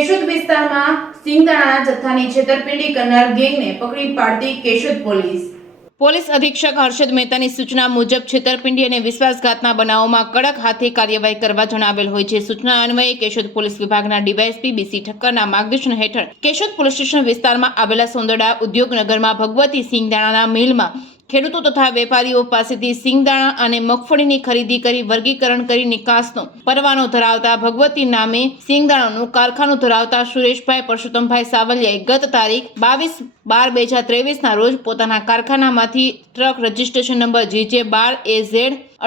કેશોદ વિસ્તારમાં સિંગદાણાના જથ્થાની છેતરપિંડી કરનાર ગેંગને પકડી પાડતી કેશોદ પોલીસ અધિક્ષક હર્ષદ મહેતાની સૂચના મુજબ છેતરપિંડી અને વિશ્વાસઘાતના બનાવોમાં કડક હાથે કાર્યવાહી કરવા જણાવેલ હોય છે। સૂચના અન્વયે કેશોદ પોલીસ વિભાગના ડીવાયએસપી બીસી ઠક્કરના માર્ગદર્શન હેઠળ કેશોદ પોલીસ સ્ટેશન વિસ્તારમાં આવેલા સોંદરડા ઉદ્યોગનગરમાં ભગવતી સિંગદાણાના મિલમાં ખેડૂતો તથા વેપારીઓ પાસેથી સિંગદાણા અને મગફળીની ખરીદી કરી વર્ગીકરણ કરી નિકાસનો પરવાનો ધરાવતા ભગવતી નામે સિંગદાણાનું કારખાનું ધરાવતા સુરેશભાઈ પરશુતમભાઈ સાવલિયાએ ગત તારીખ 22/12/2023 રોજ પોતાના કારખાનામાંથી ટ્રક રજીસ્ટ્રેશન નંબર JJ12AZ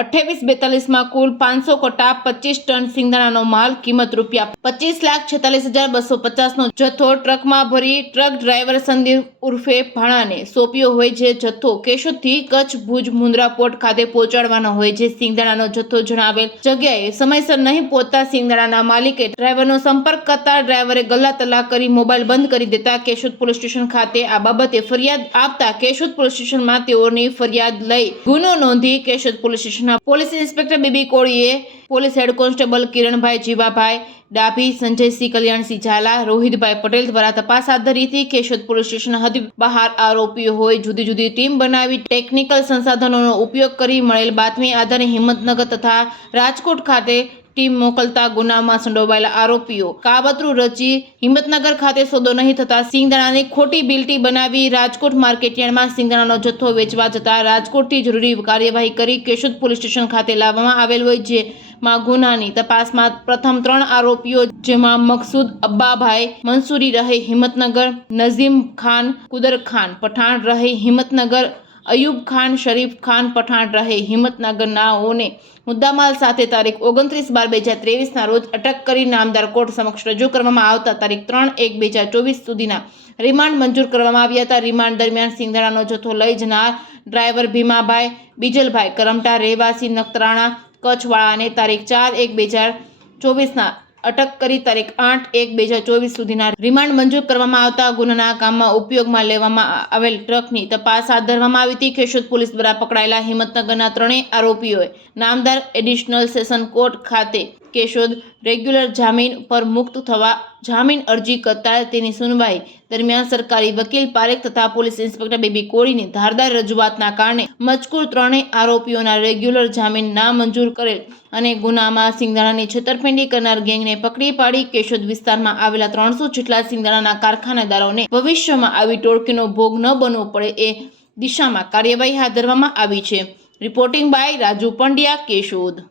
2842 કુલ 500 કટ્ટા 25 ટન સિંગદાણાનો માલ કિંમત ₹25,46,250 નો જથ્થો ટ્રકમાં ભરી ટ્રક ડ્રાઈવર સંદીપ ઉર્ફે ભાણાને સોંપ્યો હોય જે જથ્થો કેશોદથી કચ્છ ભુજ મુન્દ્રા પોર્ટ ખાતે પહોંચાડવાનો હોય છે। સિંગદાણાનો જથ્થો જણાવેલ જગ્યાએ સમયસર નહીં પહોંચતા સિંગદાણાના માલિકે ડ્રાઈવરનો સંપર્ક કરતા ડ્રાઈવરે ગલ્લા તલ્લા કરી મોબાઈલ બંધ કરી દેતા કેશોદ પોલીસ સ્ટેશન ખાતે આ બાબતે ફરિયાદ આપતા કેશોદ પોલીસ સ્ટેશનમાં તેઓની ફરિયાદ લઈ ગુનો નોંધી કેશોદ પોલીસ સ્ટેશનના પોલીસ ઇન્સ્પેક્ટર બીબી કોળીએ, police head constable Kiranbhai Jivabhai Dabhi, Sanjaysinh Kalyansinh Zala, Rohitbhai Patel દ્વારા તપાસ હાથ ધરી હતી। કેશોદ પોલીસ સ્ટેશન હદ બહાર આરોપીઓ હોય જુદી જુદી ટીમ બનાવી ટેકનિકલ સંસાધનોનો ઉપયોગ કરી મળેલ બાતમી આધારે હિંમતનગર તથા રાજકોટ ખાતે ટીમ મોકલતા ગુનામાં સંડોવાયેલા આરોપીઓ કાવતરું રચી હિંમતનગર ખાતે સોદો નહીં થતા સિંગદાણાની ખોટી બિલ્ટી બનાવી રાજકોટ માર્કેટયાર્ડમાં સિંગદાણાનો જથ્થો વેચવા જતા રાજકોટથી જરૂરી કાર્યવાહી કરી કેશોદ પોલીસ સ્ટેશન ખાતે લાવવામાં આવેલ હોય જેમાં ગુનાની તપાસમાં પ્રથમ 3 આરોપીઓ જેમાં મકસૂદ અબ્બાભાઈ મંસૂરી રહે હિંમતનગર, નઝીમ ખાન કુદર ખાન પઠાણ રહે હિંમતનગર, અયુબ ખાન શરીફ ખાન પઠાણ રહે હિંમતનગરનાઓને મુદ્દામાલ સાથે તારીખ 29/12/2023 રોજ અટક કરી નામદાર કોર્ટ સમક્ષ રજૂ કરવામાં આવતા તારીખ 3/1/2024 સુધીના રિમાન્ડ મંજૂર કરવામાં આવ્યા હતા। રિમાન્ડ દરમિયાન સિંગદાણાનો જથ્થો લઈ જનાર ડ્રાઈવર ભીમાભાઈ બીજલભાઈ કરમટા રહેવાસી નખત્રાણા કચ્છવાળાને તારીખ 4/1/2024 અટક કરી તારીખ 8/1/2024 સુધીના રિમાન્ડ મંજૂર કરવામાં આવતા ગુનાના કામમાં ઉપયોગમાં લેવામાં આવેલ ટ્રકની તપાસ હાથ ધરવામાં આવી હતી। કેશોદ પોલીસ દ્વારા પકડાયેલા હિંમતનગરના 3 આરોપીઓએ નામદાર એડિશનલ સેશન કોર્ટ ખાતે કેશોદ રેગ્યુલર જામીન પર મુક્ત થવા જામીન અરજી કરતા તેની સુનવાઈ દરમિયાન સરકારી વકીલ પારેખ તથા પોલીસ ઇન્સ્પેક્ટર બીબી કોળીની ધારદાર રજૂઆતના કારણે મજકૂર 3 આરોપીઓના રેગ્યુલર જામીન નામંજૂર કરેલ અને ગુનામાં સિંગદાણાની છેતરપિંડી કરનાર ગેંગને પકડી પાડી કેશોદ વિસ્તારમાં આવેલા 300 જેટલા સિંગદાણાના કારખાનેદારોને ભવિષ્યમાં આવી ટોળકીનો ભોગ ન બનવો પડે એ દિશામાં કાર્યવાહી હાથ ધરવામાં આવી છે। Reporting by Raju Pandya, Keshod.